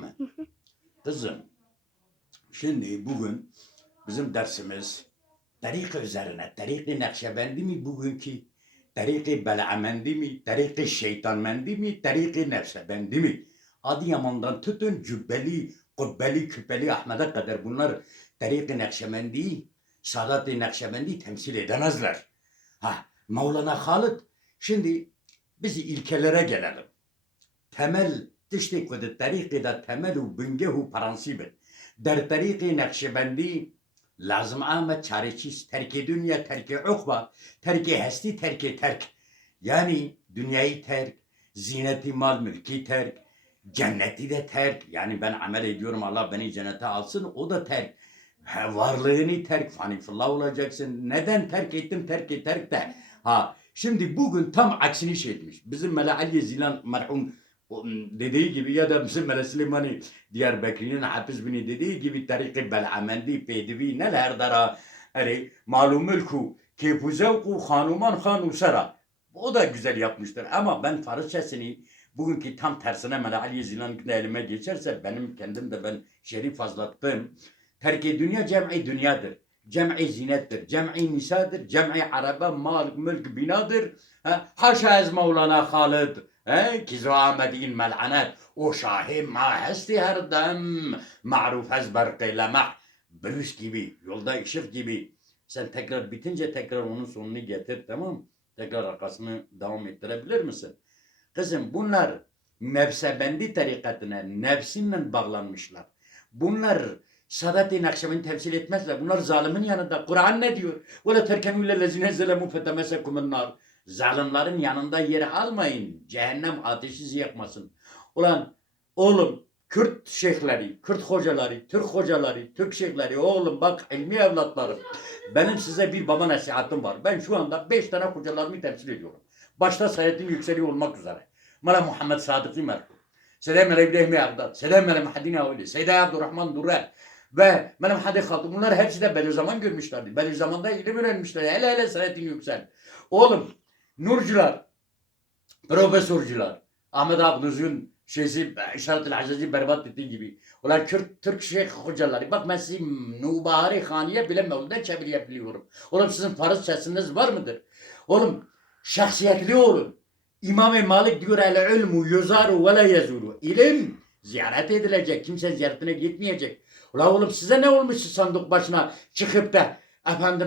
tamam mı? Kızım, şimdi bugün bizim dersimiz tarika üzerine. Tariki Nakşibendi mi bugünkü? Tariki Belamendi mi? Tariki Şeytanmendi mi? Tariki Nakşibendi mi? Adıyaman'dan tutun Cübbeli, Kubbeli, Küppeli, Ahmet'e kadar bunlar Tariki Nakşibendi'yi, Sadat-ı Nakşibendi'yi temsil edemezler. Mevlana Halid, şimdi biz ilkelere gelelim. Temel tiştek ve tariki da temelu büngehu prensibi. Der tariki Nakşibendi lazım ama çaresiz terk-i dünya, terk-i ukba, terk-i hesti, terk-i terk. Yani dünyayı terk, zineti mal mülki terk, cenneti de terk. Yani ben amel ediyorum Allah beni cennete alsın, o da terk. Varlığını terk, fanifullah olacaksın. Neden terk ettim, terk de. Şimdi bugün tam aksini şey etmiş. Bizim Mele Ali Zilan merhum dediği gibi ya da bizim Mele Süleyman'ı Diyarbakır'ın Hafiz Bini dediği gibi tariki belamendi peydivi neler dara hani malum mülku keyfu zevku hanuman hanu sara. O da güzel yapmıştır ama ben Farsçasını bugünkü tam tersine Mele Ali Zilan'ın elime geçerse benim kendim de ben şerif fazlattım. Terk-i dünya cem'i dünyadır. Cem'i zinettir. Cem'i nisadır. Cem'i araba, mal, mülk, binadır. Haşa ez Mevlana Halid. Ki zuamedin mel'anet. O şahi ma hesti her dem. Ma'ruf ez berqi lemah. Brüş gibi, yolda ışık gibi. Sen tekrar bitince tekrar onun sonunu getir, tamam. Tekrar arkasını devam ettirebilir misin? Kızım bunlar nefsebendi tarikatına, nefsinle bağlanmışlar. Bunlar Sadat-ı Nakşibendi temsil etmezler. Bunlar zalimin yanında. Kur'an ne diyor? وَلَا تَرْكَنُوا لَلَّذِينَ زَلَمُوا فَتَمَسَكُمُ النَّارِ Zalimlerin yanında yer almayın. Cehennem ateşi sizi yakmasın. Ulan oğlum Kürt şeyhleri, Kürt hocaları, Türk hocaları, Türk şeyhleri, oğlum bak ilmi evlatlarım. Benim size bir baba nasihatim var. Ben şu anda 5 tane hocalarımı temsil ediyorum. Başta Saadettin Yükseli olmak üzere. Mala Muhammed Sadık'ı merhum. Selam Mele İbrahim Ağdat, Selam Mele Muhaddin Avli, Seyyid Abdurrahman Durrel ve Mele Muhaddin Halid. Bunlar hepsi de Bediüzzaman görmüşlerdi. Bediüzzaman'da ilim öğrenmişler. Hele Saadettin Yüksel. Oğlum, Nurcular, Profesörcüler, Ahmet Abdüzün şeysi İşaret-ül Azizi berbat ettiği gibi. Ulan Türk şeyh hocaları. Bak ben sizi Nubahari Haniye bile Mevlüt'ten çevirebiliyorum. Oğlum sizin Farsçasınız var mıdır? Oğlum şahsiyetli olun. İmam-ı Malik diyor el ilmu yuzaru ve la yazuru. İlim ziyaret edilecek. Kimse ziyaretine gitmeyecek. Ulan oğlum size ne olmuş sandık başına çıkıp da efendim